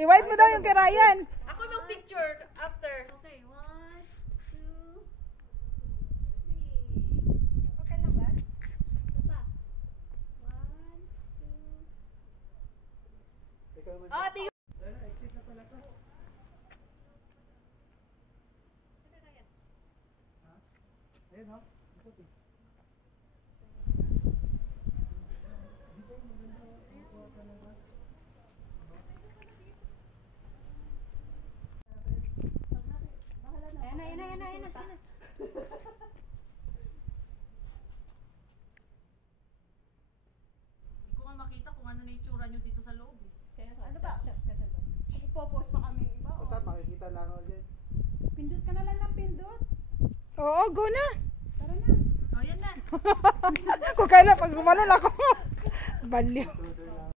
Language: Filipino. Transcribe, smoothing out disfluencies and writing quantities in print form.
I-white mo daw yung kay Ryan. Ako yung picture after. Okay, 1, 2, 3. Okay lang ba? Baba. 1, 2. Ate yung... Exit na pala to. Ayun ho. Puti. Ayan na. Hindi ko nga makita kung ano na itsura nyo dito sa loob. Kaya Ano ba? Ipopost pa kami iba. Basta makikita lang ako dyan. Pindot ka na lang ng pindot. Oo, go na. Tara na. O, yan na. Kung kailan pag gumanon ako. Baliw.